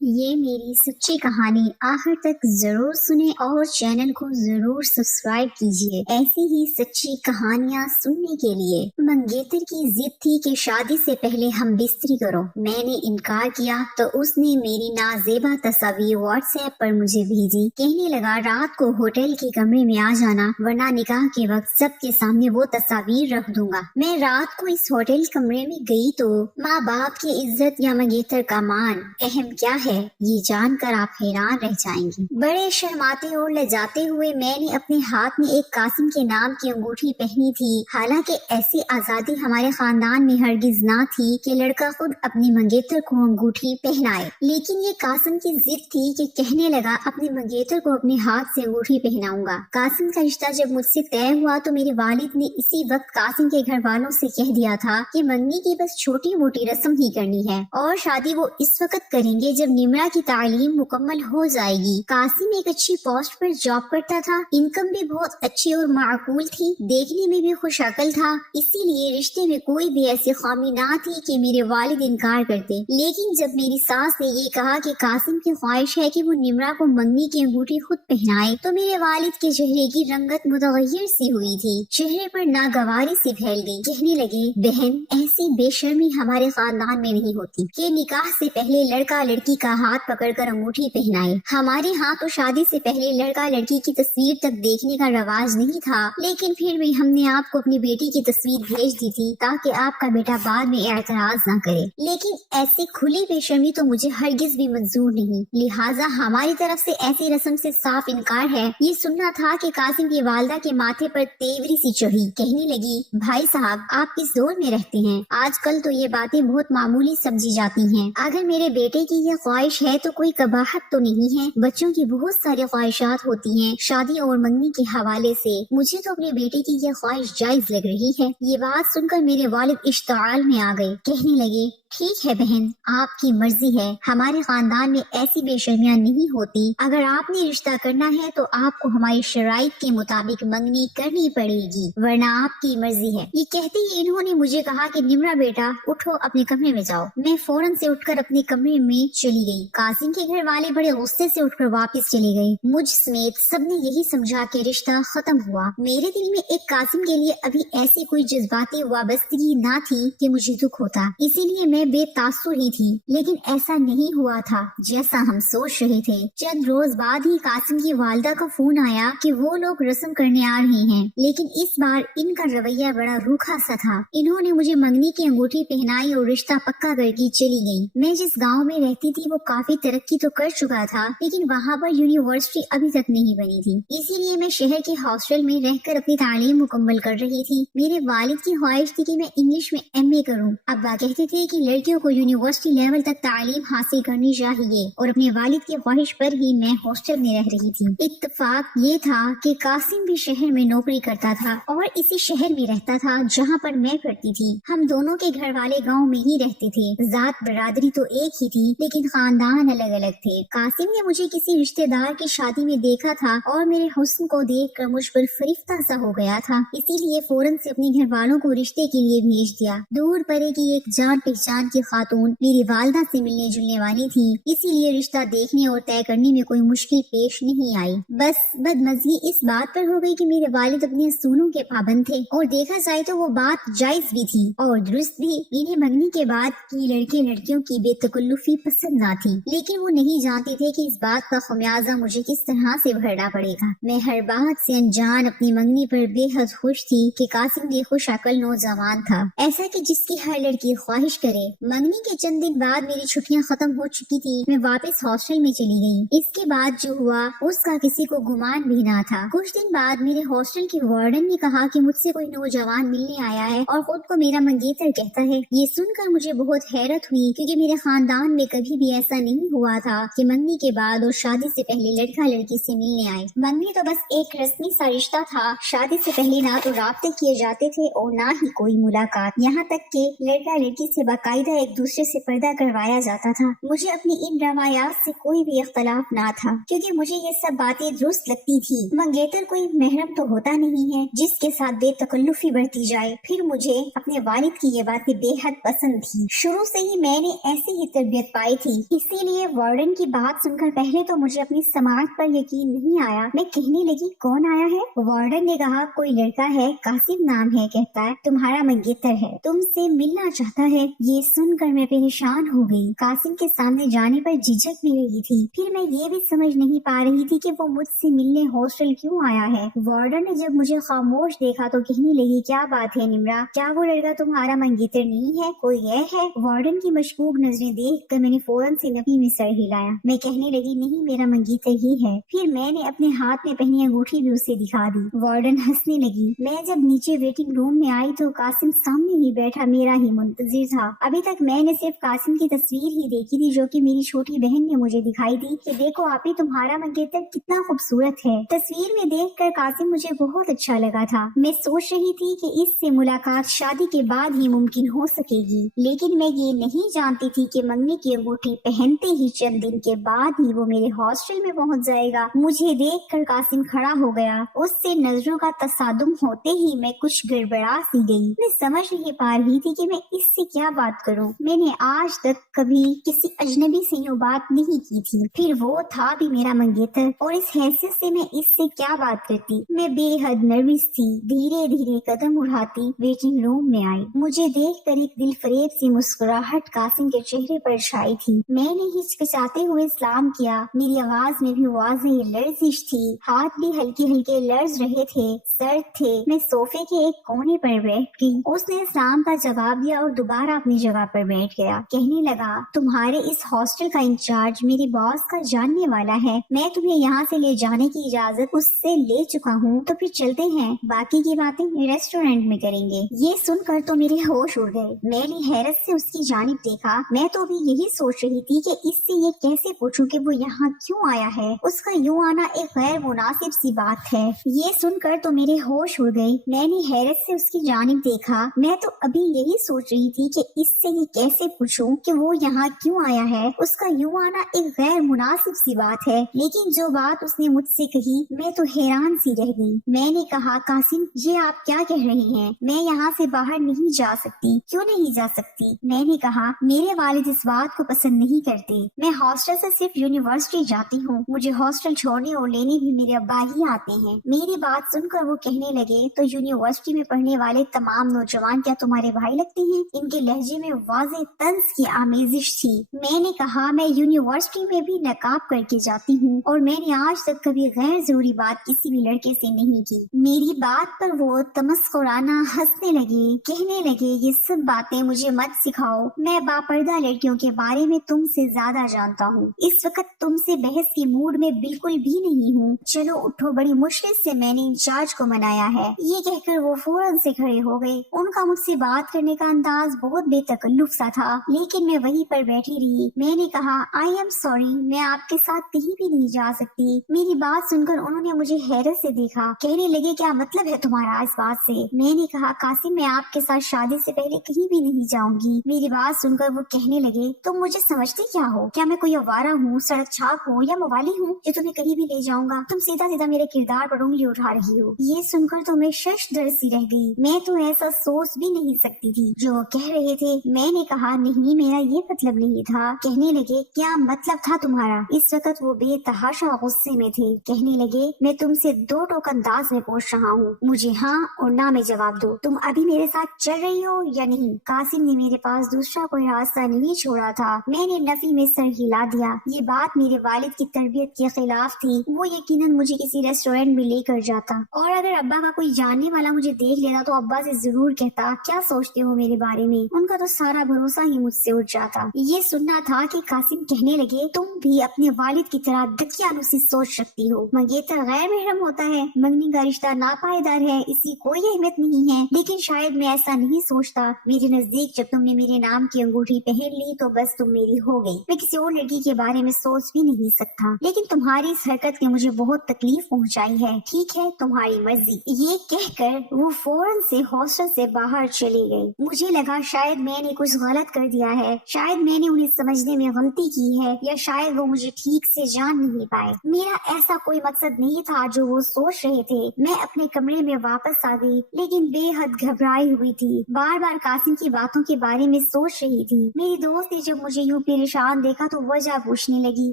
ये मेरी सच्ची कहानी आखिर तक जरूर सुने और चैनल को जरूर सब्सक्राइब कीजिए। ऐसी ही सच्ची कहानियाँ सुनने के लिए। मंगेतर की जिद थी कि शादी से पहले हम बिस्तरी करो। मैंने इनकार किया तो उसने मेरी नाजेबा तस्वीर व्हाट्सएप पर मुझे भेजी। कहने लगा रात को होटल के कमरे में आ जाना, वरना निकाह के वक्त सबके सामने वो तस्वीर रख दूंगा। मैं रात को इस होटल कमरे में गई तो माँ बाप की इज्जत या मंगेतर का मान अहम क्या है ये जानकर आप हैरान रह जाएंगी। बड़े शर्माते और लजाते हुए मैंने अपने हाथ में एक कासिम के नाम की अंगूठी पहनी थी। हालांकि ऐसी आजादी हमारे खानदान में हरगिज ना थी कि लड़का खुद अपनी मंगेतर को अंगूठी पहनाए, लेकिन ये कासिम की जिद थी कि कहने लगा अपने मंगेतर को अपने हाथ से अंगूठी पहनाऊंगा। कासिम का रिश्ता जब मुझसे तय हुआ तो मेरे वालिद ने इसी वक्त कासिम के घर वालों से कह दिया था कि मंगनी की बस छोटी मोटी रस्म ही करनी है और शादी वो इस वक्त करेंगे जब निमरा की तालीम मुकम्मल हो जाएगी। कासिम एक अच्छी पोस्ट पर जॉब करता था, इनकम भी बहुत अच्छी और माकूल थी, देखने में भी खुशअकल था, इसीलिए रिश्ते में कोई भी ऐसी खामी ना थी कि मेरे वालिद इनकार करते। लेकिन जब मेरी सास ने ये कहा कि कासिम की ख्वाहिश है कि वो निमरा को मंगनी की अंगूठी खुद पहनाए तो मेरे वालिद के चेहरे की रंगत मुतगय्यर सी हुई थी, चेहरे पर नागवारी सी फैल गई। कहने लगे बहन ऐसी बेशर्मी हमारे खानदान में नहीं होती कि निकाह से पहले लड़का लड़की का हाथ पकड़कर अंगूठी पहनाए। हमारे यहाँ तो शादी से पहले लड़का लड़की की तस्वीर तक देखने का रवाज नहीं था, लेकिन फिर भी हमने आपको अपनी बेटी की तस्वीर भेज दी थी ताकि आपका बेटा बाद में एतराज ना करे। लेकिन ऐसी खुली बेशर्मी तो मुझे हरगिज भी मंजूर नहीं, लिहाजा हमारी तरफ से ऐसी रस्म से साफ इनकार है। ये सुनना था कि कासिम की वालदा के माथे पर तेवरी सी चढ़ी। कहने लगी भाई साहब आप किस दौर में रहते हैं, आजकल तो ये बातें बहुत मामूली समझी जाती हैं। अगर मेरे बेटे की यह ख्वाहिश है तो कोई कबाहत तो नहीं है, बच्चों की बहुत सारी ख्वाहिशात होती हैं शादी और मंगनी के हवाले से। मुझे तो अपने बेटे की यह ख्वाहिश जायज लग रही है। ये बात सुनकर मेरे वालिद इश्ताल में आ गए। कहने लगे ठीक है बहन आपकी मर्जी है, हमारे खानदान में ऐसी बेशर्मियां नहीं होती। अगर आपने रिश्ता करना है तो आपको हमारी शराइत के मुताबिक मंगनी करनी पड़ेगी, वरना आपकी मर्जी है। ये कहते ही इन्होंने मुझे कहा कि निमरा बेटा उठो अपने कमरे में जाओ। मैं फौरन से उठकर अपने कमरे में चली गई। कासिम के घर वाले बड़े गुस्से से उठकर वापस चले गए। मुझ समेत सबने यही समझा कि रिश्ता खत्म हुआ। मेरे दिल में एक कासिम के लिए अभी ऐसी कोई जज्बाती वाबस्तगी ना थी कि मुझे दुख होता, इसीलिए मैं बेतासुर ही थी। लेकिन ऐसा नहीं हुआ था जैसा हम सोच रहे थे। चंद रोज बाद ही कासिम की वालदा का फोन आया कि वो लोग रस्म करने आ रहे हैं, लेकिन इस बार इनका रवैया बड़ा रूखा सा था। इन्होंने मुझे मंगनी की अंगूठी पहनाई और रिश्ता पक्का करके चली गई। मैं जिस गांव में रहती थी वो काफी तरक्की तो कर चुका था, लेकिन वहाँ पर यूनिवर्सिटी अभी तक नहीं बनी थी, इसीलिए मैं शहर के हॉस्टल में रहकर अपनी तालीम मुकम्मल कर रही थी। मेरे वालिद की ख्वाहिश थी कि मैं इंग्लिश में MA करूँ। अब्बा कहते थे कि लड़कियों को यूनिवर्सिटी लेवल तक तालीम हासिल करनी चाहिए और अपने वालिद की ख्वाहिश पर ही मैं हॉस्टल में रह रही थी। इत्तेफाक ये था कि कासिम भी शहर में नौकरी करता था और इसी शहर में रहता था जहाँ पर मैं पढ़ती थी। हम दोनों के घर वाले गाँव में ही रहते थे। जात बरादरी तो एक ही थी, लेकिन खानदान अलग अलग थे। कासिम ने मुझे किसी रिश्तेदार की शादी में देखा था और मेरे हुस्न को देखकर मुझ पर फरिश्ता सा हो गया था, इसीलिए फौरन से अपने घर वालों को रिश्ते के लिए भेज दिया। दूर परे की एक जान पहचान की खातून मेरी वालदा से मिलने जुलने वाली थी, इसीलिए रिश्ता देखने और तय करने में कोई मुश्किल पेश नहीं आई। बस बदमज़गी इस बात पर हो गई कि मेरे वालिद अपने असूलों के पाबंद थे और देखा जाए तो वो बात जायज भी थी और दुरुस्त भी। इन्हें मंगनी के बाद की लड़के लड़कियों की बेतकल्लुफी पसंद ना थी, लेकिन वो नहीं जानते थे कि इस बात का खमियाजा मुझे किस तरह से भरना पड़ेगा। मैं हर बात से अनजान अपनी मंगनी पर बेहद खुश थी कि कासिम भी खुश अकल नौजवान था, ऐसा कि जिसकी हर लड़की ख्वाहिश करे। मंगनी के चंद दिन बाद मेरी छुट्टियां खत्म हो चुकी थी। मैं वापस हॉस्टल में चली गई। इसके बाद जो हुआ उसका किसी को गुमान भी ना था। कुछ दिन बाद मेरे हॉस्टल के वार्डन ने कहा कि मुझसे कोई नौजवान मिलने आया है और खुद को मेरा मंगेतर कहता है। ये सुनकर मुझे बहुत हैरत हुई, क्योंकि मेरे खानदान में कभी भी ऐसा नहीं हुआ था कि मंगनी के बाद और शादी से पहले लड़का लड़की से मिलने आए। मंगनी तो बस एक रस्मी सा रिश्ता था। शादी से पहले ना तो राब्ते किए जाते थे और ना ही कोई मुलाकात, यहाँ तक कि लड़का लड़की से बाकायदा बाकायदा एक दूसरे से पर्दा करवाया जाता था। मुझे अपनी इन रवायात से कोई भी इख्तलाफ ना था, क्योंकि मुझे ये सब बातें दुरुस्त लगती थी। मंगेतर कोई महरम तो होता नहीं है जिसके साथ बेतकल्लुफी बरती जाए। फिर मुझे अपने वालिद की ये बातें बेहद पसंद थी। शुरू से ही मैंने ऐसी ही तरबियत पाई थी, इसीलिए वार्डन की बात सुनकर पहले तो मुझे अपनी समाअत पर यकीन नहीं आया। मैं कहने लगी, कौन आया है? वार्डन ने कहा, कोई लड़का है, कासिम नाम है, कहता है तुम्हारा मंगेतर है, तुमसे मिलना चाहता है। ये सुनकर मैं परेशान हो गई। कासिम के सामने जाने पर झिझक भी रही थी। फिर मैं ये भी समझ नहीं पा रही थी कि वो मुझसे मिलने हॉस्टल क्यों आया है। वार्डन ने जब मुझे खामोश देखा तो कहने लगी, क्या बात है निम्रा, क्या वो लड़का तुम्हारा मंगेतर नहीं है, कोई ये है? वार्डन की मशकूक नजरें देख कर मैंने फौरन से नफी में सर हिलाया। मैं कहने लगी, नहीं, मेरा मंगेतर ही है। फिर मैंने अपने हाथ में पहनी अंगूठी भी उसे दिखा दी। वार्डन हंसने लगी। मैं जब नीचे वेटिंग रूम में आई तो कासिम सामने ही बैठा मेरा ही मुंतजिर था। अभी तक मैंने सिर्फ कासिम की तस्वीर ही देखी थी, जो कि मेरी छोटी बहन ने मुझे दिखाई दी कि देखो आपी, तुम्हारा मंगेतर कितना खूबसूरत है। तस्वीर में देखकर कासिम मुझे बहुत अच्छा लगा था। मैं सोच रही थी कि इससे मुलाकात शादी के बाद ही मुमकिन हो सकेगी, लेकिन मैं ये नहीं जानती थी कि मंगनी की अंगूठी पहनते ही चंद दिन के बाद ही वो मेरे हॉस्टल में पहुंच जाएगा। मुझे देखकर कासिम खड़ा हो गया। उससे नजरों का तसादुम होते ही मैं कुछ गड़बड़ा सी गई। मैं समझ नहीं पा रही थी कि मैं इससे क्या बात करूं। मैंने आज तक कभी किसी अजनबी से यूं बात नहीं की थी, फिर वो था भी मेरा मंगेतर, और इस हैसियत से मैं इससे क्या बात करती। मैं बेहद नर्वस थी। धीरे धीरे कदम उठाती वेटिंग रूम में आई। मुझे देखकर एक दिल फरेब सी मुस्कुराहट कासिम के चेहरे पर छाई थी। मैंने हिचकिचाते हुए सलाम किया। मेरी आवाज में भी वाज़ेह लर्जिश थी, हाथ भी हल्के हल्के लर्ज रहे थे, सर्द थे। मैं सोफे के एक कोने पर बैठ गई। उसने सलाम का जवाब दिया और दोबारा अपनी जगह पर बैठ गया। कहने लगा, तुम्हारे इस हॉस्टल का इंचार्ज मेरे बॉस का जानने वाला है। मैं तुम्हें यहाँ से ले जाने की इजाजत उससे ले चुका हूँ, तो फिर चलते हैं, बाकी की बातें रेस्टोरेंट में करेंगे। ये सुनकर तो मेरे होश उड़ गए। मैंने हैरत से उसकी जानिब देखा। मैं तो अभी यही सोच रही थी कि इससे ये कैसे पूछूं कि वो यहाँ क्यों आया है। उसका यूं आना एक गैर मुनासिब सी बात है। ये सुनकर तो मेरे होश उड़ गए। मैंने हैरत से उसकी जानिब देखा। मैं तो अभी यही सोच रही थी कि इससे ये कैसे पूछूं कि वो यहाँ क्यों आया है। उसका यूं आना एक गैर मुनासिब सी बात है, लेकिन जो बात उसने मुझसे कही मैं तो हैरान सी रह गई। मैंने कहा, कासिम, ये आप क्या कह रहे हैं? मैं यहाँ से बाहर नहीं जा सकती। क्यों नहीं जा सकती? मैंने कहा, मेरे वालिद इस बात को पसंद नहीं करते। मैं हॉस्टल से सिर्फ यूनिवर्सिटी जाती हूँ। मुझे हॉस्टल छोड़ने और लेने भी मेरे अब्बा ही आते हैं। मेरी बात सुनकर वो कहने लगे, तो यूनिवर्सिटी में पढ़ने वाले तमाम नौजवान क्या तुम्हारे भाई लगते हैं? इनके लहजे में वाज़ेह तंज की आमेजिश थी। मैंने कहा, मैं यूनिवर्सिटी में भी नकाब करके जाती हूँ और मैंने आज तक कभी गैर जरूरी बात किसी भी लड़के से नहीं की। मेरी बात पर वो तमस्कुराना हंसने लगे। कहने लगे, ये सब बातें मुझे मत सिखाओ। मैं बापर्दा लड़कियों के बारे में तुमसे ज्यादा जानता हूँ। इस वक्त तुमसे बहस के मूड में बिल्कुल भी नहीं हूँ। चलो उठो, बड़ी मुश्किल से मैंने इंचार्ज को मनाया है। ये कहकर वो फौरन से खड़े हो गए। उनका मुझसे बात करने का अंदाज बहुत बेतकल्लुफ सा था, लेकिन मैं वहीं पर बैठी रही। मैंने कहा, आई एम सॉरी, मैं आपके साथ कहीं भी नहीं जा सकती। मेरी बात सुनकर उन्होंने मुझे हैरत से देखा। कहने लगे, क्या मतलब है तुम्हारा इस बात से? मैंने कहा, कासिम, मैं आपके साथ शादी से पहले कहीं भी नहीं जाऊंगी। मेरी बात सुनकर वो कहने लगे, तुम मुझे समझते क्या हो? क्या मैं कोई अवारा हूँ, सड़क छाप हूँ या मवाली हूँ जो तुम्हें कहीं भी ले जाऊंगा? तुम सीधा सीधा मेरे किरदार पर उंगली उठा रही हो। ये सुनकर तो मैं शशदर सी रह गई। मैं तो ऐसा सोच भी नहीं सकती थी जो वो कह रहे थे। मैंने कहा, नहीं, मेरा ये मतलब नहीं था। कहने लगे, क्या मतलब था तुम्हारा? इस वक्त वो बेतहाशा गुस्से में थे। कहने लगे, मैं तुमसे दो टोक अंदाज में पूछ रहा हूँ, मुझे हाँ और ना में जवाब दो। तुम अभी मेरे साथ चल रही हो या नहीं? कासिम ने मेरे पास दूसरा कोई रास्ता नहीं छोड़ा था। मैंने नफी में सर हिला दिया। ये बात मेरे वालिद की तरबियत के खिलाफ थी। वो यकीनन मुझे किसी रेस्टोरेंट में लेकर जाता, और अगर अब्बा का कोई जानने वाला मुझे देख लेता तो अब्बा से जरूर कहता, क्या सोचते हो मेरे बारे में? उनका तो सारा भरोसा ही मुझसे उठ जाता। ये सुनना था कि कासिम कहने लगे, तुम भी अपने वालिद की तरह दकियानुसी सोच सकती हो। मंगेतर गैर महरम होता है, मंगनी का रिश्ता नापायदार है, इसकी कोई अहमियत नहीं है। लेकिन शायद मैं ऐसा नहीं सोचता। मेरे नजदीक जब तुमने मेरे नाम की अंगूठी पहन ली तो बस तुम मेरी हो गई। मैं किसी और लड़की के बारे में सोच भी नहीं सकता। लेकिन तुम्हारी इस हरकत ने मुझे बहुत तकलीफ पहुंचाई है। ठीक है, तुम्हारी मर्जी। ये कहकर वो फौरन से हॉस्टल से बाहर चली गई। मुझे लगा शायद मैं मैंने कुछ गलत कर दिया है, शायद मैंने उन्हें समझने में गलती की है, या शायद वो मुझे ठीक से जान नहीं पाए। मेरा ऐसा कोई मकसद नहीं था जो वो सोच रहे थे। मैं अपने कमरे में वापस आ गई, लेकिन बेहद घबराई हुई थी। बार बार कासिम की बातों के बारे में सोच रही थी। मेरी दोस्त ने जब मुझे यूं परेशान देखा तो वजह पूछने लगी।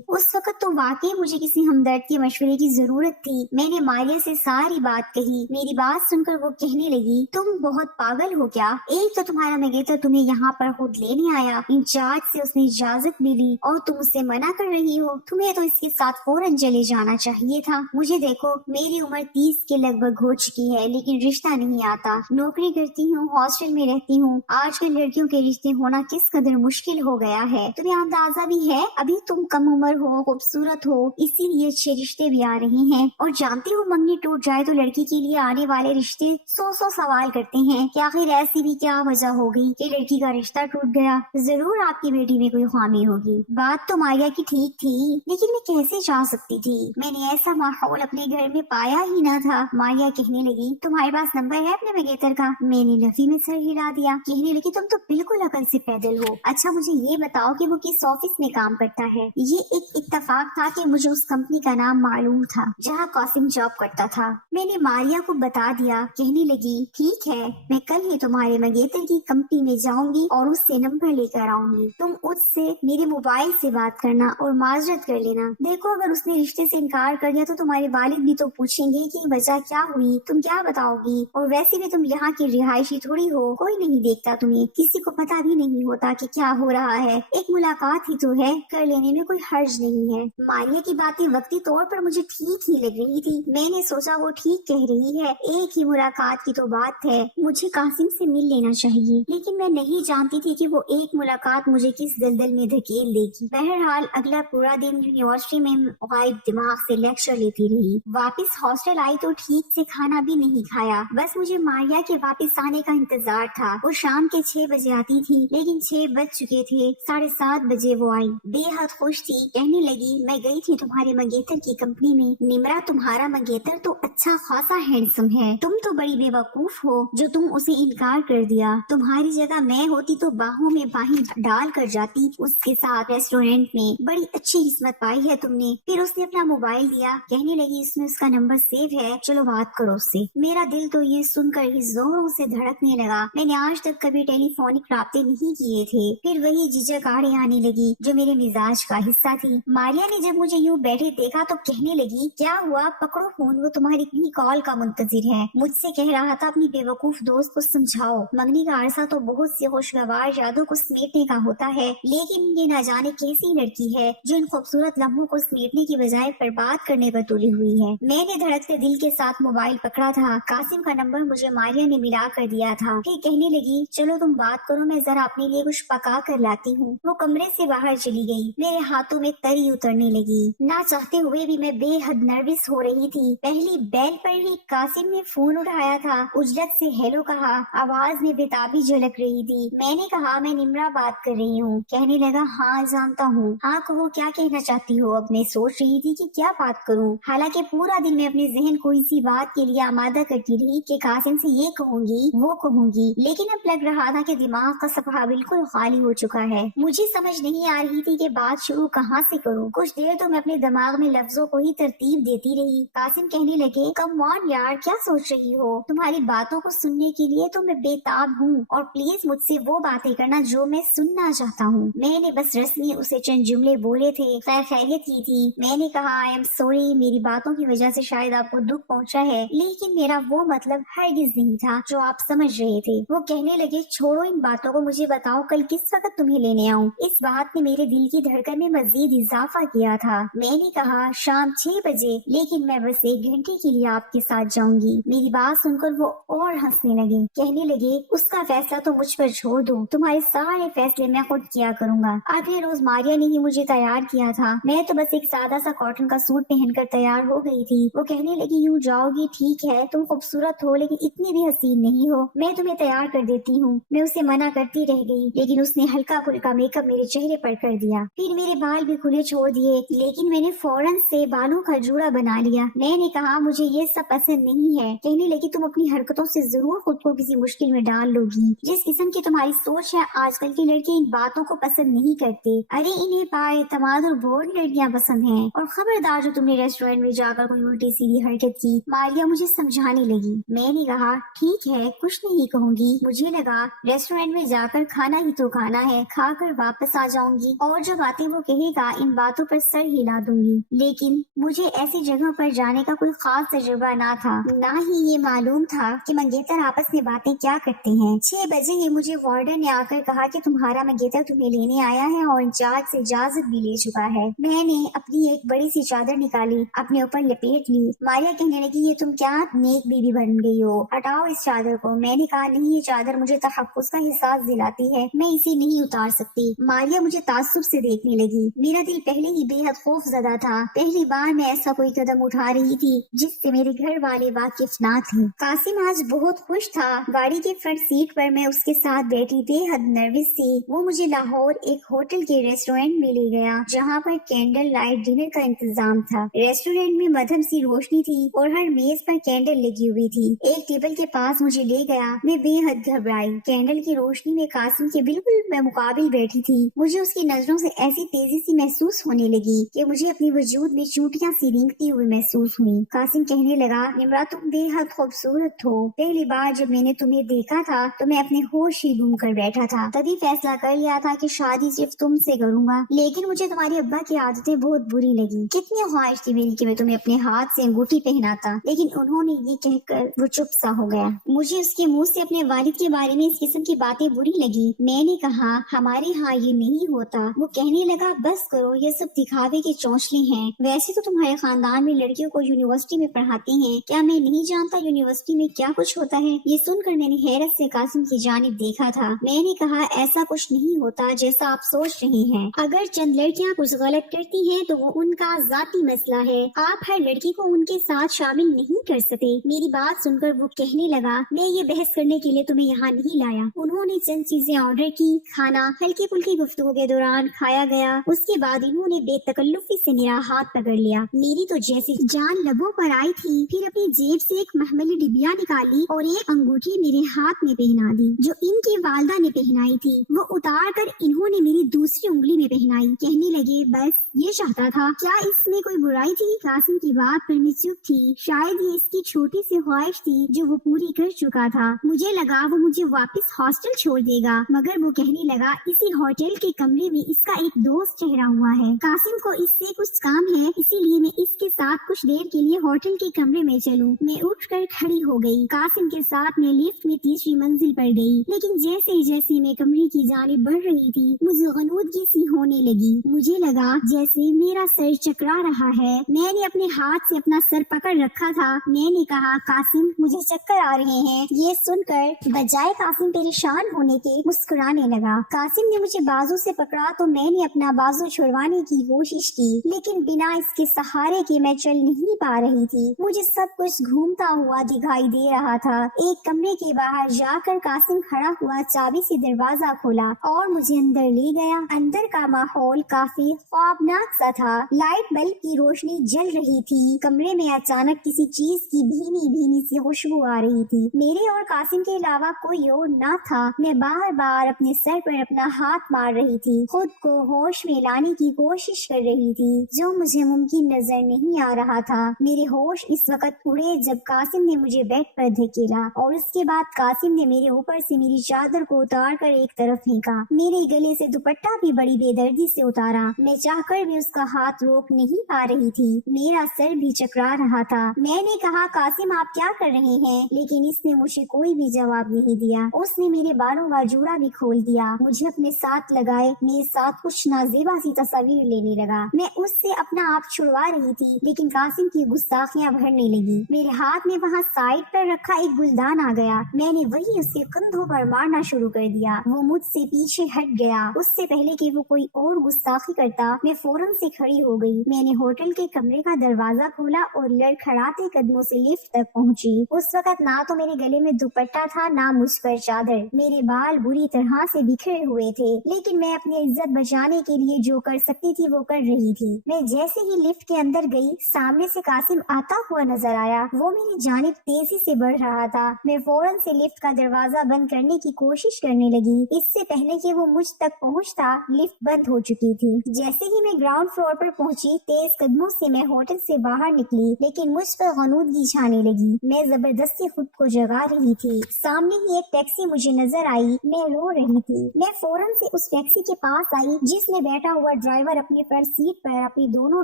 उस वक्त तो वाकई मुझे किसी हमदर्द के मशवरे की जरूरत थी। मैंने मारिया से सारी बात कही। मेरी बात सुनकर वो कहने लगी, तुम बहुत पागल हो क्या? एक तो तुम्हारा मैनेजर तुम्हें यहाँ पर खुद लेने आया, इंचार्ज से उसने इजाजत मिली और तुम उससे मना कर रही हो। तुम्हें तो इसके साथ फौरन चले जाना चाहिए था। मुझे देखो, मेरी उम्र 30 के लगभग हो चुकी है, लेकिन रिश्ता नहीं आता। नौकरी करती हूँ, हॉस्टल में रहती हूँ। आजकल लड़कियों के रिश्ते होना किस कदर मुश्किल हो गया है, तुम्हें अंदाजा भी है। अभी तुम कम उम्र हो, खूबसूरत हो, इसीलिए अच्छे रिश्ते भी आ रहे हैं। और जानती हो, मंगनी टूट जाए तो लड़की के लिए आने वाले रिश्ते 100 सवाल करते हैं कि आखिर ऐसी भी क्या वजह हो गई कि लड़की का रिश्ता टूट गया। जरूर आपकी बेटी में कोई खामी होगी। बात तो मारिया की ठीक थी, लेकिन मैं कैसे जा सकती थी? मैंने ऐसा माहौल अपने घर में पाया ही ना था। मारिया कहने लगी, तुम्हारे पास नंबर है अपने मंगेतर का? मैंने नफी में सर हिला दिया। कहने लगी, तुम तो बिल्कुल अकल से पैदल हो। अच्छा मुझे ये बताओ कि वो किस ऑफिस में काम करता है? ये एक इत्तेफाक था कि मुझे उस कंपनी का नाम मालूम था जहाँ कासिम जॉब करता था। मैंने मारिया को बता दिया। कहने लगी, ठीक है, मैं कल ही तुम्हारे मंगेतर की कंपनी में जाऊंगी और उससे नंबर लेकर आऊंगी। तुम उससे मेरे मोबाइल से बात करना और माजरत कर लेना। देखो, अगर उसने रिश्ते से इनकार कर दिया तो तुम्हारे वालिद भी तो पूछेंगे कि वजह क्या हुई, तुम क्या बताओगी? और वैसे भी तुम यहाँ की रिहायशी थोड़ी हो, कोई नहीं देखता तुम्हें, किसी को पता भी नहीं होता कि क्या हो रहा है। एक मुलाकात ही तो है, कर लेने में कोई हर्ज नहीं है। मारिया की बातें वक्ती तौर पर मुझे ठीक ही लग रही थी। मैंने सोचा वो ठीक कह रही है, एक ही मुलाकात की तो बात है, मुझे कासिम से मिल लेना चाहिए। लेकिन मैं नहीं जानती थी कि वो एक मुलाकात मुझे किस दलदल में धकेल देगी। बहरहाल अगला पूरा दिन यूनिवर्सिटी में गायब दिमाग से लेक्चर लेती रही। वापस हॉस्टल आई तो ठीक से खाना भी नहीं खाया। बस मुझे मारिया के वापस आने का इंतजार था। वो शाम के 6 बजे आती थी, लेकिन 6 बज चुके थे। 7:30 बजे वो आई। बेहद खुश थी। कहने लगी, मैं गई थी तुम्हारे मंगेतर की कंपनी में। निमरा, तुम्हारा मंगेतर तो अच्छा खासा हैंडसम है। तुम तो बड़ी बेवकूफ हो जो तुम उसे इनकार कर दिया। तुम्हारी जगह मैं होती तो बाहों में बाहें डाल कर जाती उसके साथ रेस्टोरेंट में। बड़ी अच्छी किस्मत पाई है तुमने। फिर उसने अपना मोबाइल दिया। कहने लगी, इसमें उसका नंबर सेव है, चलो बात करो उससे। मेरा दिल तो ये सुनकर ही जोरों से धड़कने लगा। मैंने आज तक कभी टेलीफोनिक राब्ते नहीं किए थे। फिर वही झिझक आड़े आने लगी जो मेरे मिजाज का हिस्सा थी। मारिया ने जब मुझे यूँ बैठे देखा तो कहने लगी, क्या हुआ, पकड़ो फोन, वो तुम्हारी इतनी कॉल का मुंतजिर है। मुझसे कह रहा था अपनी बेवकूफ दोस्त को समझाओ। मंगनी का अरसा तो बहुत सी खुशगवार यादों को समेटने का होता है, लेकिन ये ना जाने कैसी लड़की है जो इन खूबसूरत लम्हों को समेटने की बजाय बर्बाद करने पर तुली हुई है। मैंने धड़कते दिल के साथ मोबाइल पकड़ा था। कासिम का नंबर मुझे मारिया ने मिला कर दिया था। फिर कहने लगी, चलो तुम बात करो, मैं जरा अपने लिए कुछ पका कर लाती हूँ। वो कमरे से बाहर चली गई। मेरे हाथों में तरी उतरने लगी। ना चाहते हुए भी मैं बेहद नर्वस हो रही थी। पहली बेल पर ही कासिम ने फोन उठाया था। उजलत से हेलो कहा। आवाज में बेताबी झलक रही थी। मैंने कहा, मैं निमरा बात कर रही हूँ। कहने लगा, हाँ जानता हूँ। हाँ कहो, क्या कहना चाहती हो? अब मैं सोच रही थी कि क्या बात करूँ। हालांकि पूरा दिन मैं अपने जहन को इसी बात के लिए आमादा करती रही कि कासिम से ये कहूंगी वो कहूंगी, लेकिन अब लग रहा था कि दिमाग का सफा बिल्कुल खाली हो चुका है। मुझे समझ नहीं आ रही थी कि बात शुरू कहाँ से करूँ। कुछ देर तो मैं अपने दिमाग में लफ्जों को ही तरतीब देती रही। कासिम कहने लगे, कम ऑन यार, क्या सोच रही हो? तुम्हारी बातों को सुनने के लिए तो मैं बेताब हूँ, और प्लीज मुझसे वो बातें करना जो मैं सुनना चाहता हूँ। मैंने बस रस्मी उसे चंद जुमले बोले थे, खैरियत की थी। मैंने कहा, आई एम सॉरी, मेरी बातों की वजह से शायद आपको दुख पहुँचा है, लेकिन मेरा वो मतलब हरगिज नहीं था जो आप समझ रहे थे। वो कहने लगे, छोड़ो इन बातों को, मुझे बताओ कल किस वक्त तुम्हें लेने आऊँ। इस बात ने मेरे दिल की धड़कन में मजीद इजाफा किया था। मैंने कहा, शाम 6 बजे, लेकिन मैं बस 1 घंटे के लिए आपके साथ जाऊंगी। मेरी बात सुनकर वो और हंसने लगे। कहने लगे, उसका फैसला तो मुझ पर छोड़ दो, तुम्हारे सारे फैसले मैं खुद किया करूंगा। अगले रोज मारिया ने ही मुझे तैयार किया था। मैं तो बस एक सादा सा कॉटन का सूट पहनकर तैयार हो गई थी। वो कहने लगी, यूँ जाओगी ठीक है, तुम खूबसूरत हो लेकिन इतनी भी हसीन नहीं हो, मैं तुम्हें तैयार कर देती हूँ। मैं उसे मना करती रह गई, लेकिन उसने हल्का फुल्का मेकअप मेरे चेहरे पर कर दिया। फिर मेरे बाल भी खुले छोड़ दिए, लेकिन मैंने फौरन से बालों का जूड़ा बना लिया। मैंने कहा, मुझे ये सब पसंद नहीं है। कहने लगी, तुम अपनी हरकतों से जरूर खुद को किसी मुश्किल में डाल लोगी। जिस किस्म की तुम्हारी तुम्हारी सोच है आजकल के लड़के इन बातों को पसंद नहीं करते। अरे इन्हें बाएतमाद और बोल्ड लड़कियां पसंद हैं। और खबरदार जो तुमने रेस्टोरेंट में जाकर कोई उल्टी सीधी हरकत की। मारिया मुझे समझाने लगी। मैंने कहा ठीक है, कुछ नहीं कहूंगी। मुझे लगा रेस्टोरेंट में जाकर खाना ही तो खाना है, खाकर वापस आ जाऊंगी और जो बातें वो कहेगा इन बातों पर सर हिला दूंगी। लेकिन मुझे ऐसी जगह पर जाने का कोई खास तजुर्बा ना था, ना ही ये मालूम था कि मंगेतर आपस में बातें क्या करते हैं। 6 बजे ही मुझे वार्डन ने आकर कहा कि तुम्हारा मंगेतर तुम्हें लेने आया है और इंचार्ज से इजाजत भी ले चुका है। मैंने अपनी एक बड़ी सी चादर निकाली, अपने ऊपर लपेट ली। मारिया कहने लगी ये तुम क्या नेक बीवी बन गई हो, हटाओ इस चादर को। मैंने कहा नहीं, ये चादर मुझे तहफ्फुज़ का एहसास दिलाती है, मैं इसे नहीं उतार सकती। मारिया मुझे ताज्जुब से देखने लगी। मेरा दिल पहले ही बेहद खौफज़दा था। पहली बार मैं ऐसा कोई कदम उठा रही थी जिससे मेरे घर वाले वाकिफ ना थे। कासिम आज बहुत खुश था। गाड़ी के फ्रंट सीट पर मैं उसके साथ बैठी बेहद नर्वस थी। वो मुझे लाहौर एक होटल के रेस्टोरेंट में ले गया जहाँ पर कैंडल लाइट डिनर का इंतजाम था। रेस्टोरेंट में मध्यम सी रोशनी थी और हर मेज पर कैंडल लगी हुई थी। एक टेबल के पास मुझे ले गया। मैं बेहद घबराई। कैंडल की रोशनी में कासिम के बिल्कुल मैं मुकाबिल बैठी थी। मुझे उसकी नजरों से ऐसी तेजी सी महसूस होने लगी कि मुझे अपने वजूद में चूटियां सी रेंगती हुई महसूस हुई। कासिम कहने लगा निम्रा तुम बेहद खूबसूरत हो। पहली बार जब मैंने तुम्हें देखा था तो मैं अपने होश ही गुम कर बैठा था। तभी फैसला कर लिया था कि शादी सिर्फ तुमसे करूंगा। लेकिन मुझे तुम्हारे अब्बा की आदतें बहुत बुरी लगी। कितनी ख्वाहिश थी मेरी कि मैं तुम्हें अपने हाथ से अंगूठी पहनाता, लेकिन उन्होंने ये कहकर वो चुप सा हो गया। मुझे उसके मुंह से अपने वालिद के बारे में इस किस्म की बातें बुरी लगी। मैंने कहा हमारे यहाँ ये नहीं होता। वो कहने लगा बस करो, ये सब दिखावे के चौंचले हैं। वैसे तो तुम्हारे खानदान में लड़कियों को यूनिवर्सिटी में पढ़ाते हैं, क्या मैं नहीं जानता यूनिवर्सिटी में क्या कुछ होता है? ये सुनकर मैंने हैरत से कासिम की जानिब देखा था। मैंने कहा ऐसा कुछ नहीं होता जैसा आप सोच रहे हैं। अगर चंद लड़कियाँ कुछ गलत करती हैं तो वो उनका जाती मसला है। आप हर लड़की को उनके साथ शामिल नहीं कर सकते। मेरी बात सुनकर वो कहने लगा मैं ये बहस करने के लिए तुम्हें यहाँ नहीं लाया। उन्होंने चंद चीजें ऑर्डर की। खाना हल्की फुल्की गुफ्तगू के दौरान खाया गया। उसके बाद इन्होंने बेतकल्लुफी से मेरा हाथ पकड़ लिया। मेरी तो जैसे जान लबों पर आई थी। फिर अपनी जेब से एक महमली डिबिया निकाली और एक अंगूठी मेरे हाथ में पहना दी जो इनकी वालदा ने पहनाई थी। वो उतार कर इन्होंने मेरी दूसरी उंगली में पहनाई। कहने लगे बस ये चाहता था। क्या इसमें कोई बुराई थी? कासिम की बात पर मैं चुप थी। शायद ये इसकी छोटी सी ख्वाहिश थी जो वो पूरी कर चुका था। मुझे लगा वो मुझे वापस हॉस्टल छोड़ देगा, मगर वो कहने लगा इसी होटल के कमरे में इसका एक दोस्त ठहरा हुआ है। कासिम को इससे कुछ काम है, इसीलिए मैं इसके साथ कुछ देर के लिए होटल के कमरे में चलूं। मैं उठकर खड़ी हो गई। कासिम के साथ मैं लिफ्ट में तीसरी मंजिल पर गई। लेकिन जैसे जैसे मैं कमरे की जानिब बढ़ रही थी मुझे गनूदगी सी होने लगी। मुझे लगा जैसे मेरा सर चकरा रहा है। मैंने अपने हाथ से अपना सर पकड़ रखा था। मैंने कहा कासिम मुझे चक्कर आ रहे हैं। ये सुनकर बजाय कासिम परेशान होने के मुस्कुराने लगा। कासिम ने मुझे बाजू से पकड़ा तो मैंने अपना बाजू छुड़वाने की कोशिश की, लेकिन बिना इसके सहारे के मैं चल नहीं पा रही थी। मुझे सब कुछ घूमता हुआ दिखाई दे रहा था। एक कमरे के बाहर जाकर कासिम खड़ा हुआ चाबी से दरवाजा खोला और मुझे अंदर ले गया। अंदर का माहौल काफी ख्वाबनाक सा था। लाइट बल्ब की रोशनी जल रही थी। कमरे में अचानक किसी चीज की भीनी भीनी सी खुशबू आ रही थी। मेरे और कासिम के अलावा कोई और ना था। मैं बार बार अपने सर पर अपना हाथ मार रही थी, खुद को होश में लाने की कोशिश कर रही थी जो मुझे मुमकिन नजर नहीं आ रहा था। मेरे होश इस वक्त उड़े जब कासिम ने मुझे बेड पर धकेला और उसके बाद कासिम ने मेरे ऊपर से मेरी चादर को उतार कर एक तरफ फेंका। मेरे गले से दुपट्टा भी बड़ी बेदर्दी से उतारा। मैं चाहकर भी उसका हाथ रोक नहीं पा रही थी। मेरा सर भी चकरा रहा था। मैंने कहा कासिम आप क्या कर रहे हैं? लेकिन इसने मुझे कोई भी जवाब नहीं दिया। उसने मेरे बालों का जूड़ा भी खोल दिया, मुझे अपने साथ लगाए, मेरे साथ कुछ नाजेबा सी तस्वीर लेने लगा। मैं उससे अपना आप छुड़वा रही थी, लेकिन कासिम की गुस्ताखियां भरने लगी। मेरे हाथ में वहाँ साइड पर रखा एक गुलदान आ गया। मैंने वही उसके कंधों पर मारना शुरू कर दिया। वो मुझसे पीछे हट गया। उससे पहले कि वो कोई और गुस्ताखी करता मैं फौरन से खड़ी हो गई। मैंने होटल के कमरे का दरवाजा खोला और लड़खड़ाते कदमों से लिफ्ट तक पहुंची। उस वक्त ना तो मेरे गले में दुपट्टा था, ना मुझ पर चादर। मेरे बाल बुरी तरह से बिखरे हुए थे, लेकिन मैं अपनी इज्जत बचाने के लिए जो कर सकती थी वो कर रही थी। मैं जैसे ही लिफ्ट के अंदर गई, सामने से कासिम आता हुआ नजर आया। वो मेरी जानिब तेजी से बढ़ रहा था। मैं फौरन से लिफ्ट का दरवाजा बंद करने की कोशिश करने लगी। इससे पहले कि वो मुझ तक पहुंचता, लिफ्ट बंद हो चुकी थी। जैसे ही मैं ग्राउंड फ्लोर पर पहुंची, तेज कदमों से मैं होटल से बाहर निकली, लेकिन मुझ पर गनूदगी छाने लगी। मैं जबरदस्ती खुद को जगा रही थी। सामने ही एक टैक्सी मुझे नजर आई। मैं रो रही थी। मैं फौरन से उस टैक्सी के पास आई, जिसमें बैठा हुआ ड्राइवर अपनी फ्रंट सीट पर अपनी दोनों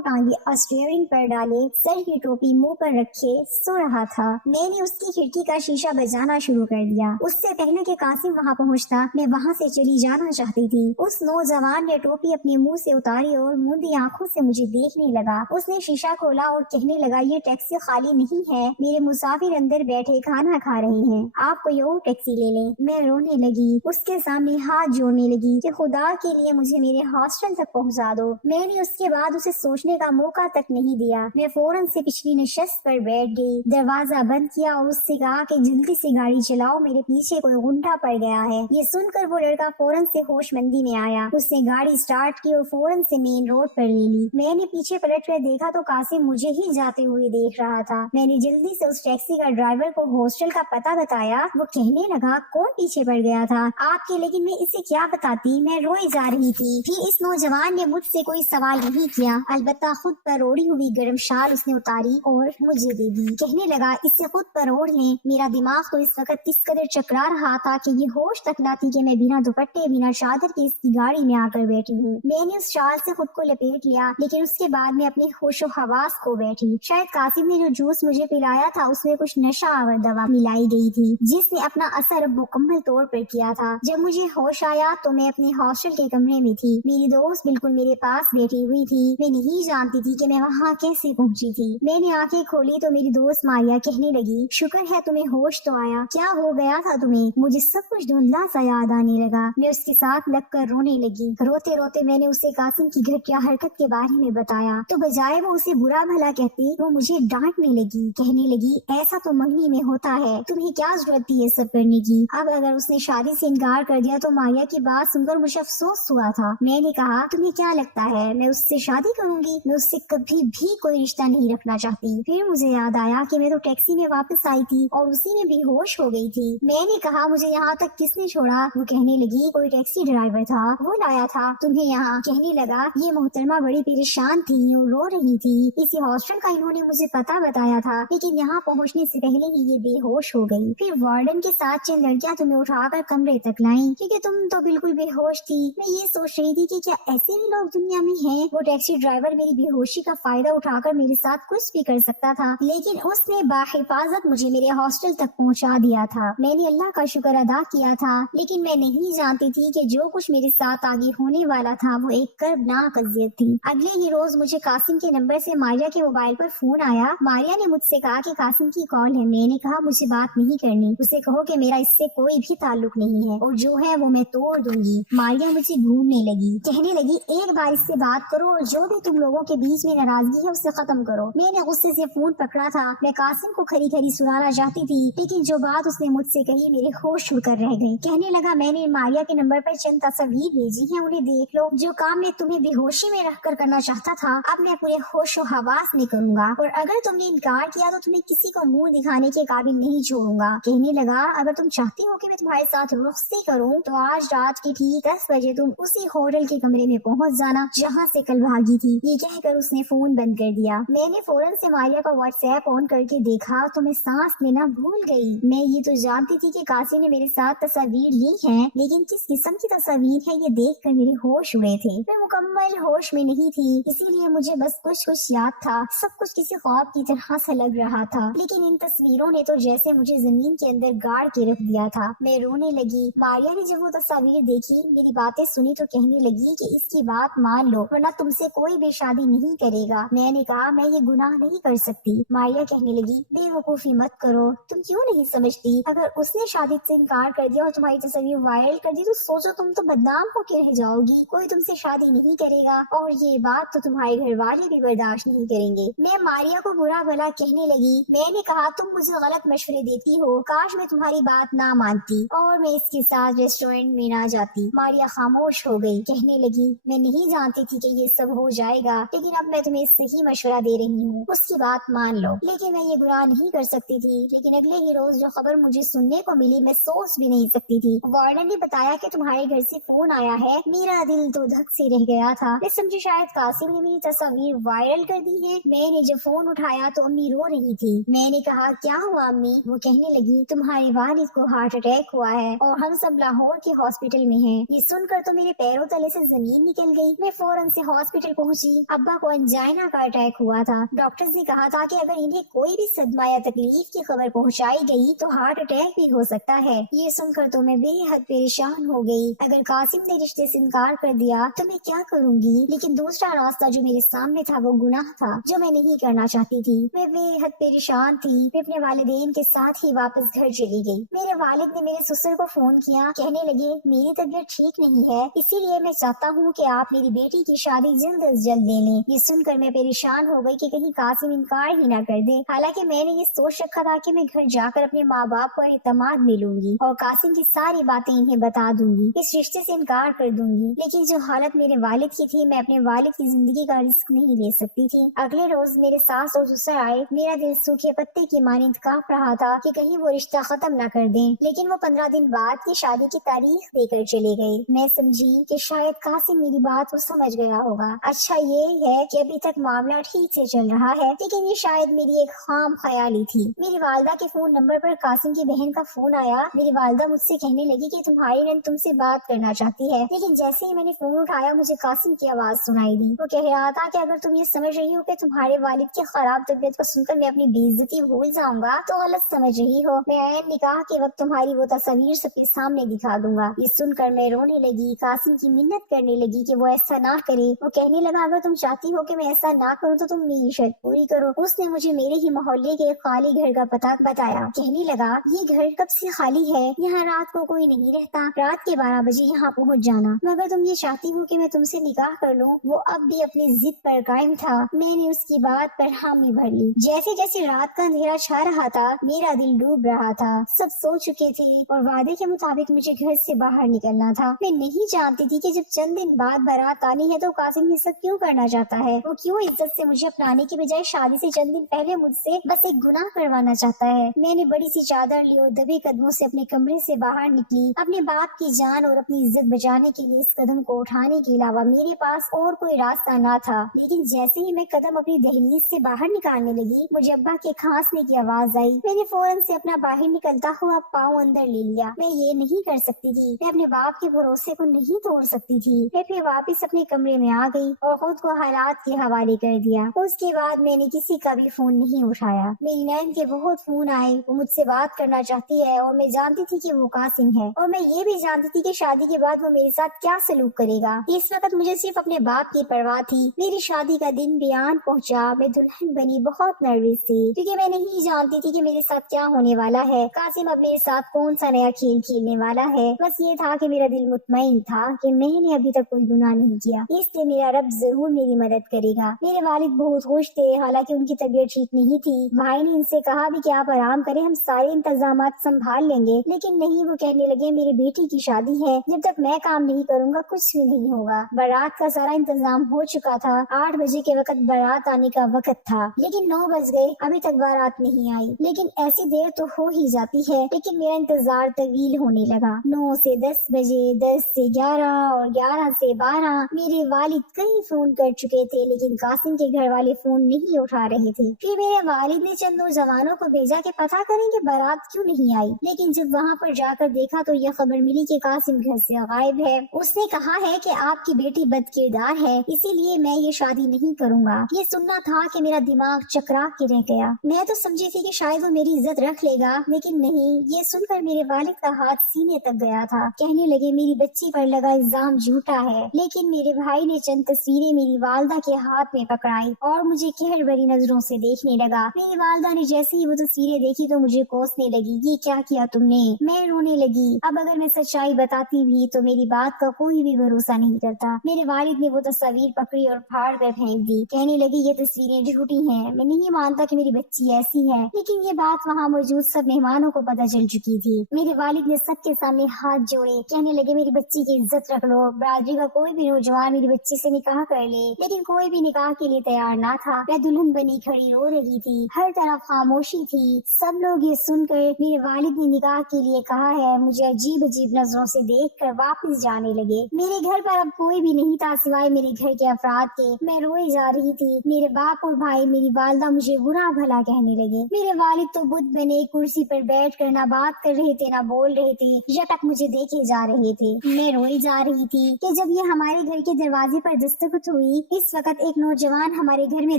टांगे स्टीयरिंग पर डाले, सर की टोपी मुंह पर रखे सो रहा था। मैंने उसकी खिड़की का शीशा बजाना शुरू कर दिया। उससे पहले कि कासिम वहाँ पहुँचता, मैं वहाँ से चली जाना चाहती थी। उस नौजवान ने टोपी अपने मुंह से उतारी और मूंदी आंखों से मुझे देखने लगा। उसने शीशा खोला और कहने लगा, ये टैक्सी खाली नहीं है, मेरे मुसाफिर अंदर बैठे खाना खा रहे हैं, आप कोई और टैक्सी ले लें। मैं रोने लगी, उसके सामने हाथ जोड़ने लगी कि खुदा के लिए मुझे मेरे हॉस्टल तक पहुंचा दो। मैंने उसके बाद उसे सोचने का मौका तक नहीं दिया। मैं फौरन से पिछली नशस्त पर बैठ गई, दरवाजा बंद किया और उससे कहा कि जल्दी से गाड़ी चलाओ, मेरे पीछे कोई गुंडा पड़ गया है। ये सुनकर वो लड़का फौरन से होशमंदी में आया। उसने गाड़ी स्टार्ट की और फौरन से मेन रोड पर ले ली। मैंने पीछे पलट कर देखा तो कासिम मुझे ही जाते हुए देख रहा था। मैंने जल्दी से उस टैक्सी का ड्राइवर को हॉस्टल का पता बताया। वो कहने लगा, कौन पीछे पड़ गया था आपके? लेकिन मैं इसे क्या बताती, मैं रोए जा रही थी। फिर इस नौजवान ने मुझसे कोई सवाल नहीं किया, अलबत्ता खुद पर ओढ़ी हुई गर्म शाल उसने उतारी और मुझे दे दी। कहने लगा, इससे खुद पर ओढ़ लें। मेरा दिमाग तो इस वक्त किस कदर चकरा रहा था कि ये होश तक लाती कि मैं बिना दुपट्टे बिना चादर के इसकी गाड़ी में आकर बैठी हूँ। मैंने उस शाल से खुद को लपेट लिया, लेकिन उसके बाद में अपनी होशो हवास खो बैठी। शायद कासिम ने जो जूस मुझे पिलाया था उसमें कुछ नशा आवर दवा मिलाई गई थी, जिसने अपना असर मुकम्मल तौर पर किया था। जब मुझे होश आया तो मैं अपने हॉस्टल के कमरे में थी। मेरी दोस्त बिल्कुल मेरे पास बैठी हुई थी। मैं नहीं जानती थी कि मैं वहाँ कैसे पहुँची थी। मैंने आंखें खोली तो मेरी दोस्त मारिया कहने लगी, शुक्र है तुम्हें होश तो आया, क्या हो गया था तुम्हें? मुझे सब कुछ धुंधला सा याद आने लगा। मैं उसके साथ लगकर रोने लगी। रोते रोते मैंने उसे कासिम की घटिया हरकत के बारे में बताया, तो बजाय वो उसे बुरा भला कहती, वो मुझे डांटने लगी। कहने लगी, ऐसा तो मंगनी में होता है, तुम्हें क्या जरूरत थी ये सब करने की? अब अगर उसने शादी से इनकार कर दिया तो मारिया की बात सुनकर मुझे अफसोस हुआ था। मैंने कहा, तुम्हें क्या लगता है मैं उससे शादी करूंगी? मैं उससे कभी भी कोई रिश्ता नहीं रखना चाहती। फिर मुझे याद आया कि मैं तो टैक्सी में वापस आई थी और उसी में बेहोश हो गई थी। मैंने कहा, मुझे यहाँ तक किसने छोड़ा? वो कहने लगी, कोई टैक्सी ड्राइवर था, वो लाया था तुम्हें यहाँ। कहने लगा, ये मोहतरमा बड़ी परेशान थी और रो रही थी। इसी हॉस्टल का इन्होंने मुझे पता बताया था, लेकिन यहाँ पहुँचने से पहले ही ये बेहोश हो गई। फिर वार्डन के साथ चंद लड़कियाँ तुम्हें उठाकर कमरे तक लाई, क्योंकि तुम तो बिल्कुल बेहोश थी। मैं ये सोच रही थी कि क्या ऐसे भी लोग दुनिया में हैं? वो टैक्सी ड्राइवर मेरी बेहोशी का फायदा उठाकर मेरे साथ कुछ भी कर सकता था, लेकिन उसने बाहिफाजत मुझे मेरे हॉस्टल तक पहुँचा दिया था। मैंने अल्लाह का शुक्र अदा किया था, लेकिन मैं नहीं जानती थी कि जो कुछ मेरे साथ आगे होने वाला था वो एक कर्बनाक अज़ियत थी। अगले ही रोज मुझे कासिम के नंबर से मारिया के मोबाइल पर फोन आया। मारिया ने मुझसे कहा कि कासिम की कॉल है। मैंने कहा, मुझे बात नहीं करनी, उसे कहो कि मेरा इससे कोई भी ताल्लुक नहीं है और जो है वो मैं तोड़ दूंगी। मारिया मुझे घूमने लगी, कहने लगी, एक बार इससे बात करो और जो भी तुम लोगों के बीच में नाराजगी है उसे खत्म करो। मैंने गुस्से से फोन पकड़ा था। मैं कासिम को खरी खरी सुनाना चाहती थी, लेकिन जो बात उसने मुझसे कही मेरे होश उड़कर रह गए। कहने लगा, मैंने मारिया के नंबर पर चंद तस्वीर भेजी है, उन्हें देख लो। जो काम मैं तुम्हें बेहोशी में रखकर करना चाहता था, अब मैं पूरे होश और हवास में करूंगा, और अगर तुमने इनकार किया तो तुम्हें किसी को मुंह दिखाने के काबिल नहीं छोड़ूंगा। कहने लगा, अगर तुम चाहती हो कि मैं तुम्हारे साथ रुखसती करूं तो आज रात के ठीक 10 बजे तुम उसी होटल के कमरे में पहुंच जाना जहां से कल भागी थी। ये कहकर उसने फोन बंद कर दिया। मैंने फौरन से मारिया का व्हाट्सएप ऑन करके देखा तो मैं सांस लेना भूल गई। मैं ये तो जानती थी कि कासिम ने मेरे साथ तस्वीर ली है, लेकिन किस किस्म की तस्वीर है ये देख कर मेरे होश उड़े थे। मैं मुकम्मल होश में नहीं थी, इसीलिए मुझे बस कुछ कुछ याद था। सब कुछ किसी ख्वाब की तरह से लग रहा था, लेकिन इन तस्वीरों ने तो जैसे मुझे जमीन के अंदर गाड़ के रख दिया था। मैं रोने लगी। मारिया ने जब वो तस्वीर देखी, मेरी बातें सुनी तो कहने लगी कि इसकी बात मान लो वरना तुमसे कोई भी शादी नहीं करेगा। मैंने कहा, मैं ये गुनाह नहीं कर सकती। मारिया कहने लगी, बेवकूफी मत करो, तुम क्यों नहीं समझती? अगर उसने शादी से इनकार कर दिया और तुम्हारी तस्वीर वायरल कर दी तो सोचो, तुम तो बदनाम होकर रह जाओगी। कोई तुमसे शादी नहीं करेगा। जाएगा और ये बात तो तुम्हारे घर वाले भी बर्दाश्त नहीं करेंगे। मैं मारिया को बुरा भला कहने लगी। मैंने कहा तुम मुझे गलत मशवरे देती हो, काश मैं तुम्हारी बात ना मानती और मैं इसके साथ रेस्टोरेंट में ना जाती। मारिया खामोश हो गई, कहने लगी मैं नहीं जानती थी कि ये सब हो जाएगा, लेकिन अब मैं तुम्हें सही मशवरा दे रही हूँ, उसकी बात मान लो। लेकिन मैं ये बुरा नहीं कर सकती थी। लेकिन अगले ही रोज जो खबर मुझे सुनने को मिली मैं सोच भी नहीं सकती थी। वार्डन ने बताया कि तुम्हारे घर से फोन आया है। मेरा दिल तो धक से रह गया था। मैं समझी शायद कासिम ने मेरी तस्वीर वायरल कर दी है। मैंने जब फोन उठाया तो अम्मी रो रही थी। मैंने कहा क्या हुआ अम्मी? वो कहने लगी तुम्हारे वालिद को हार्ट अटैक हुआ है और हम सब लाहौर के हॉस्पिटल में हैं। ये सुनकर तो मेरे पैरों तले से जमीन निकल गई। मैं फौरन से हॉस्पिटल पहुंची। अब्बा को अंजाइना का अटैक हुआ था। डॉक्टर्स ने कहा था कि अगर इन्हें कोई भी सदमा या तकलीफ की खबर पहुंचाई गई तो हार्ट अटैक भी हो सकता है। ये सुनकर तो मैं बेहद परेशान हो गई। अगर कासिम ने रिश्ते से इनकार कर दिया तो मैं क्या करूंगी? लेकिन दूसरा रास्ता जो मेरे सामने था वो गुनाह था जो मैं नहीं करना चाहती थी। मैं बेहद परेशान थी। मैं अपने वालिदैन के साथ ही वापस घर चली गई। मेरे वालिद ने मेरे ससुर को फोन किया। कहने लगे मेरी तबीयत ठीक नहीं है, इसीलिए मैं चाहता हूँ कि आप मेरी बेटी की शादी जल्द अज जल्द ले लें। ये सुनकर मैं परेशान हो गई कि कहीं कासिम इनकार ही ना कर दे। हालांकि मैंने ये सोच रखा था कि मैं घर जाकर अपने माँ बाप पर इत्मीनान मिलूंगी और कासिम की सारी बातें इन्हें बता दूंगी, इस रिश्ते से इनकार कर दूंगी। लेकिन जो हालत मेरे वालिद की थी, मैं अपने वालिद की जिंदगी का रिस्क नहीं ले सकती थी। अगले रोज मेरे सास और ससुर आए। मेरा दिल सूखे पत्ते की मानिंद कांप रहा था कि कहीं वो रिश्ता खत्म न कर दें। लेकिन वो 15 दिन बाद की शादी की तारीख देकर चले गए। मैं समझी कि शायद कासिम मेरी बात को समझ गया होगा। अच्छा ये है कि अभी तक मामला ठीक से चल रहा है, लेकिन ये शायद मेरी एक खाम ख्याली थी। मेरी वालदा के फोन नंबर पर कासिम की बहन का फोन आया। मेरी वालदा मुझसे कहने लगी कि तुम्हारी नंद तुमसे बात करना चाहती है। लेकिन जैसे ही मैंने फोन उठाया मुझे कासिम की आवाज सुनाई दी। वो कह रहा था कि अगर तुम ये समझ रही हो कि तुम्हारे वालिद की खराब तबीयत को सुनकर मैं अपनी बेइज्जती भूल जाऊंगा तो गलत समझ रही हो। मैं ऐन निकाह के वक्त तुम्हारी वो तस्वीर सबके सामने दिखा दूंगा। ये सुनकर मैं रोने लगी। कासिम की मिन्नत करने लगी कि वो ऐसा ना करे। वो कहने लगा अगर तुम चाहती हो कि मैं ऐसा ना करूं तो तुम मेरी शर्त पूरी करो। उसने मुझे मेरे ही मोहल्ले के खाली घर का पता बताया। कहने लगा ये घर कब से खाली है, यहाँ रात को कोई नहीं रहता, रात के 12 बजे यहाँ पहुँच जाना। मगर तुम ये चाहती हो कि मैं तुमसे निकाह कर लूं। वो अब भी अपनी जिद पर कायम था। मैंने उसकी बात पर हामी भर ली। जैसे जैसे रात का अंधेरा छा रहा था मेरा दिल डूब रहा था। सब सो चुके थे और वादे के मुताबिक मुझे घर से बाहर निकलना था। मैं नहीं जानती थी कि जब चंद दिन बाद बारात आनी है तो कासिम ये सब क्यों करना चाहता है। वो क्यों इज्जत से मुझे अपनाने की बजाय शादी से चंद दिन पहले मुझसे बस एक गुनाह करवाना चाहता है। मैंने बड़ी सी चादर ली और दबे कदमों से अपने कमरे से बाहर निकली। अपने बाप की जान और अपनी इज्जत बचाने के लिए इस कदम को उठाने के अलावा मेरे पास और कोई रास्ता ना था। लेकिन जैसे ही मैं कदम अपनी दहलीज से बाहर निकालने लगी मुझे अब्बा के खांसने की आवाज आई। मैंने फौरन से अपना बाहर निकलता हुआ पाँव अंदर ले लिया। मैं ये नहीं कर सकती थी। मैं अपने बाप के भरोसे को नहीं तोड़ सकती थी। मैं फिर वापस अपने कमरे में आ गई और खुद को हालात के हवाले कर दिया। उसके बाद मैंने किसी का भी फोन नहीं उठाया। मेरी नैन के बहुत फोन आए। वो मुझसे बात करना चाहती है और मैं जानती थी कि वो कासिम है और मैं ये भी जानती थी कि शादी के बाद वो मेरे साथ क्या सलूक करेगा। इस वक्त मुझे सिर्फ अपने बाप की परवाह थी। मेरी शादी का दिन बयान पहुंचा। मैं दुल्हन बनी बहुत नर्वस थी क्योंकि मैं नहीं जानती थी कि मेरे साथ क्या होने वाला है। कासिम अब मेरे साथ कौन सा नया खेल खेलने वाला है। बस ये था कि मेरा दिल मुतमईन था कि मैंने अभी तक कोई गुनाह नहीं किया, इसलिए मेरा रब जरूर मेरी मदद करेगा। मेरे वालिद बहुत खुश थे। हालांकि उनकी तबीयत ठीक नहीं थी। भाई ने इनसे कहा भी कि आप आराम करें, हम सारे इंतजाम संभाल लेंगे। लेकिन नहीं, वो कहने लगे मेरी बेटी की शादी है, जब तक मैं काम नहीं करूँगा कुछ भी नहीं होगा। बारात का सारा इंतजाम हो चुका था। 8 बजे के वक्त बारात आने का वक्त था, लेकिन 9 बज गए, अभी तक बारात नहीं आई। लेकिन ऐसी देर तो हो ही जाती है। लेकिन मेरा इंतजार तवील होने लगा। 9 से 10 बजे, 10 से 11 और 11 से 12। मेरे वालिद कई फोन कर चुके थे लेकिन कासिम के घर वाले फोन नहीं उठा रहे थे। फिर मेरे वालिद ने चंद नौजवानों को भेजा कि पता करें कि बारात क्यों नहीं आई। लेकिन जब वहाँ पर जाकर देखा तो यह खबर मिली कि कासिम घर से गायब है। उसने कहा है कि आपकी बेटी बदकिरदार है, इसीलिए मैं ये शादी नहीं करूँगा। ये सुनना था कि मेरा दिमाग चकरा के रह गया। मैं तो समझी थी कि शायद वो मेरी इज्जत रख लेगा, लेकिन नहीं। ये सुनकर मेरे वालिद का हाथ सीने तक गया था। कहने लगे मेरी बच्ची पर लगा इल्जाम झूठा है। लेकिन मेरे भाई ने चंद तस्वीरें मेरी वालदा के हाथ में पकड़ाई और मुझे कहर भरी नजरों से देखने लगा। मेरी वालदा ने जैसे ही वो तस्वीरें देखी तो मुझे कोसने लगी, ये क्या किया तुमने। मैं रोने लगी। अब अगर मैं सच्चाई बताती भी तो मेरी बात का कोई भी भरोसा नहीं करता। मेरे वालिद والد نے وہ تصویر پکڑی اور پھاڑ کر پھینک دی. کہنے لگے یہ تصویریں جھوٹی ہیں, میں نہیں مانتا کہ میری بچی ایسی ہے. لیکن یہ بات وہاں موجود سب مہمانوں کو پتہ چل چکی تھی. میرے والد نے سب کے سامنے ہاتھ جوڑے, کہنے لگے میری بچی کی عزت رکھ لو, برادری کا کوئی بھی نوجوان میری بچی سے نکاح کر لے. لیکن کوئی بھی نکاح کے لیے تیار نہ تھا. میں دلہن بنی کھڑی رو رہی تھی, ہر طرف خاموشی تھی. سب لوگ یہ سن کر میرے والد نے نکاح کے لیے کہا ہے مجھے عجیب عجیب نظروں سے دیکھ کر واپس جانے لگے. میرے گھر پر اب کوئی بھی نہیں تھا سوائے میرے گھر کے افراد کے. میں روئے جا رہی تھی. میرے باپ اور بھائی, میری والدہ مجھے برا بھلا کہنے لگے. میرے والد تو بت بنے کرسی پر بیٹھ کر نہ بات کر رہے تھے نہ بول رہے تھے, جب تک مجھے دیکھے جا رہے تھے. میں روئی جا رہی تھی کہ جب یہ ہمارے گھر کے دروازے پر دستخط ہوئی, اس وقت ایک نوجوان ہمارے گھر میں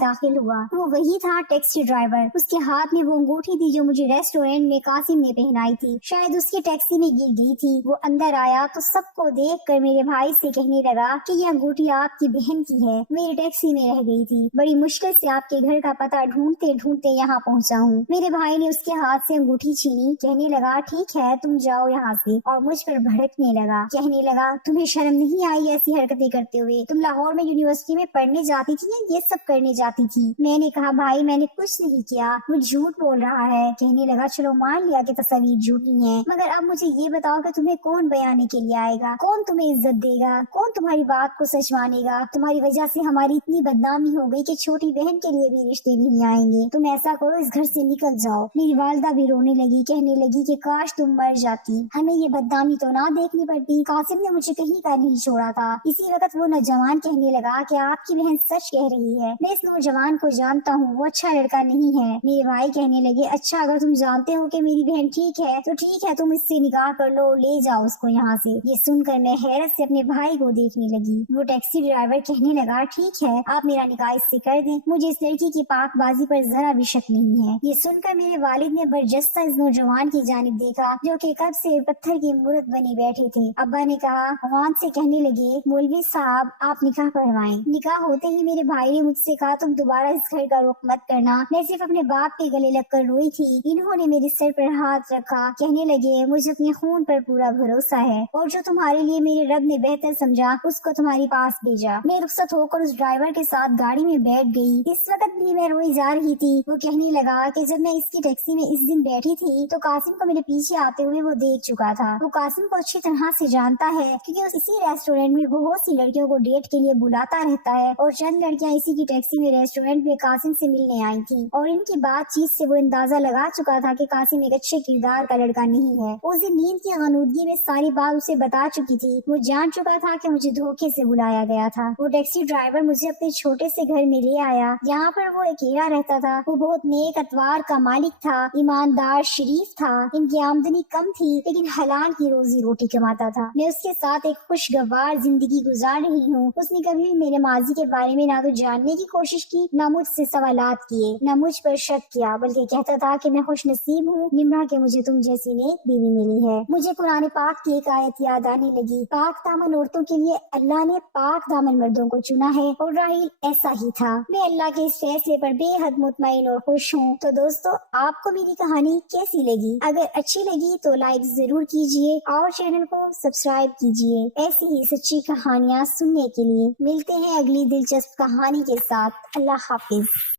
داخل ہوا. وہ وہی تھا ٹیکسی ڈرائیور. اس کے ہاتھ میں وہ انگوٹھی تھی جو مجھے ریسٹورینٹ میں قاسم نے پہنائی تھی. شاید اس کی ٹیکسی میں گر گئی تھی. وہ اندر آیا تو سب کو دیکھ کر میرے بھائی سے کہنے لگا کہ یہ انگوٹھی آپ کی بہن کی ہے, میری ٹیکسی میں رہ گئی تھی. بڑی مشکل سے آپ کے گھر کا پتہ ڈھونڈتے ڈھونڈتے یہاں پہنچا ہوں. میرے بھائی نے اس کے ہاتھ سے انگوٹھی چھینی. کہنے لگا ٹھیک ہے تم جاؤ یہاں سے, اور مجھ پر بھڑکنے لگا. کہنے لگا تمہیں شرم نہیں آئی ایسی حرکتیں کرتے ہوئے؟ تم لاہور میں یونیورسٹی میں پڑھنے جاتی تھی یا یہ سب کرنے جاتی تھی؟ میں نے کہا بھائی میں نے کچھ نہیں کیا, وہ جھوٹ بول رہا ہے. کہنے لگا چلو مان لیا کہ تصویر جھوٹی ہیں, مگر اب مجھے یہ بتاؤ کہ تمہیں کون بیانے کے لیے آئے گا, کون تمہیں عزت دے گا, کون تمہاری بات کو سچ مانے گا؟ تمہاری وجہ سے ہماری اتنی بدنامی ہو گئی کہ چھوٹی بہن کے لیے بھی رشتے نہیں آئیں گے. تم ایسا کرو اس گھر سے نکل جاؤ. میری والدہ بھی رونے لگی, کہنے لگی کہ کاش تم مر جاتی, ہمیں یہ بدنامی تو نہ دیکھنی پڑتی. قاسم نے مجھے کہیں کا نہیں چھوڑا تھا. اسی وقت وہ نوجوان کہنے لگا کہ آپ کی بہن سچ کہہ رہی ہے, میں اس نوجوان کو جانتا ہوں, وہ اچھا لڑکا نہیں ہے. میرے بھائی کہنے لگے اچھا اگر تم جانتے ہو کہ میری بہن ٹھیک ہے تو ٹھیک ہے, تم اس سے نکاح کر لو, لے جاؤ اس کو یہاں سے. یہ سن کر میں حیرت سے اپنے بھائی کو دیکھنے لگی. وہ ٹیکسی ڈرائیور کہنے لگا ٹھیک ہے آپ میرا نکاح اس سے کر دیں, مجھے اس لڑکی کی پاک بازی پر ذرا بھی شک نہیں ہے. یہ سن کر میرے والد نے برجستہ اس نوجوان کی جانب دیکھا جو کہ کب سے پتھر کی مورت بنی بیٹھے تھے. ابا نے کہا عوان سے کہنے لگے مولوی صاحب آپ نکاح پڑھوائیں. نکاح ہوتے ہی میرے بھائی نے مجھ سے کہا تم دوبارہ اس گھر کا رخ مت کرنا. میں صرف اپنے باپ کے گلے لگ کر روئی تھی. انہوں نے میرے سر پر ہاتھ رکھا, کہنے لگے مجھے اپنے خون پر پورا بھروسہ ہے, اور جو تمہارے لیے میرے رب نے بہتر سمجھا اس کو تمہارے پاس بھیجا. میں رخصت ہو کر اس ڈرائیور کے ساتھ گاڑی میں بیٹھ گئی. اس وقت بھی میں روئی جا رہی تھی. وہ کہنے لگا کہ جب میں اس کی ٹیکسی میں اس دن بیٹھی تھی تو قاسم کو میرے پیچھے آتے ہوئے وہ دیکھ چکا تھا. وہ قاسم کو اچھی طرح سے جانتا ہے کیونکہ اسی ریسٹورینٹ میں بہت سی لڑکیوں کو ڈیٹ کے لیے بلاتا رہتا ہے, اور چند لڑکیاں اسی کی ٹیکسی میں ریسٹورینٹ میں قاسم سے ملنے آئی تھیں, اور ان کی بات چیت سے وہ اندازہ لگا چکا تھا کہ قاسم ایک اچھے کردار کا لڑکا نہیں ہے. اس دن نیند کی غنودگی میں ساری بات اسے بتا چکی تھی. وہ جان چکا تھا کہ مجھے دھوکے سے بلایا گیا تھا. وہ ٹیکسی ڈرائیور مجھے اپنے چھوٹے سے گھر میں لے آیا. یہاں پر وہ اکیلا رہتا تھا. وہ بہت نیک اتوار کا مالک تھا, ایماندار, شریف تھا. ان کی آمدنی کم تھی لیکن حلال کی روزی روٹی کماتا تھا. میں اس کے ساتھ ایک خوشگوار زندگی گزار رہی ہوں. اس نے کبھی بھی میرے ماضی کے بارے میں نہ تو جاننے کی کوشش کی, نہ مجھ سے سوالات کیے, نہ مجھ پر شک کیا, بلکہ کہتا تھا کہ میں خوش نصیب ہوں نمرہ کہ مجھے تم جیسی نیک بیوی ملی ہے. مجھے قرآن پاک کی ایک آیت یاد آنے لگی, پاک دامن عورتوں کے لیے اللہ نے پاک دامن مردوں کو چنا ہے, اور راحیل ایسا ہی تھا. میں اللہ کے اس فیصلے پر بے حد مطمئن اور خوش ہوں. تو دوستو آپ کو میری کہانی کیسی لگی؟ اگر اچھی لگی تو لائک ضرور کیجیے اور چینل کو سبسکرائب کیجیے. ایسی ہی سچی کہانیاں سننے کے لیے ملتے ہیں اگلی دلچسپ کہانی کے ساتھ. اللہ حافظ.